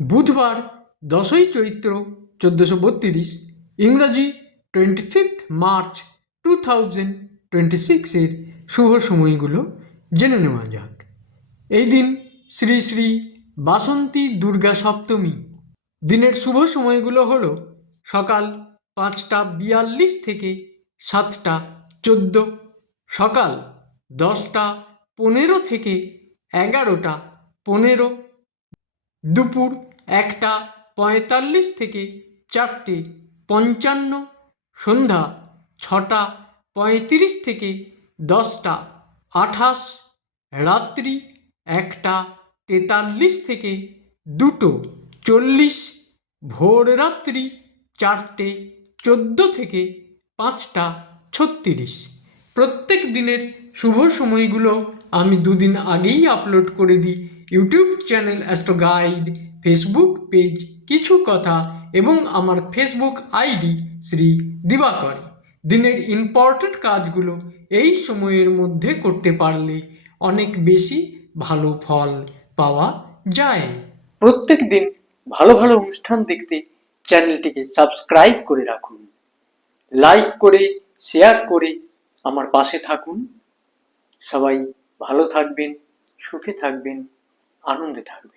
বুধবার 10ই চৈত্র 1432, ইংরাজি 25 মার্চ 2026 শুভ সময়গুলো জেনে নেওয়া যাক। এই দিন শ্রী শ্রী বাসন্তী দুর্গা সপ্তমী। দিনের শুভ সময়গুলো হলো সকাল 5টা 42 থেকে 7টা 14, সকাল 10টা 15 থেকে 11টা 15, দুপুর 1টা 45 থেকে 4টে 55, সন্ধ্যা 6টা 35 থেকে 10টা 28, রাত্রি 1টা 43 থেকে 2টো 40, ভোর রাত্রি 4টে 14 থেকে 5টা 36। প্রত্যেক দিনের শুভ সময়গুলো আমি দুদিন আগেই আপলোড করে দিই YouTube channel astro guide, Facebook page কিছু কথা এবং আমার ফেসবুক আইডি শ্রী দিবাকর। দিনের ইম্পর্ট্যান্ট কাজগুলো এই সময়ের মধ্যে করতে পারলে অনেক বেশি ভালো ফল পাওয়া যায়। প্রত্যেক দিন ভালো ভালো অনুষ্ঠান দেখতে চ্যানেলটিকে সাবস্ক্রাইব করে রাখুন, লাইক করে শেয়ার করে আমার পাশে থাকুন। সবাই ভালো থাকবেন, সুখে থাকবেন, আনন্দে থাকবেন।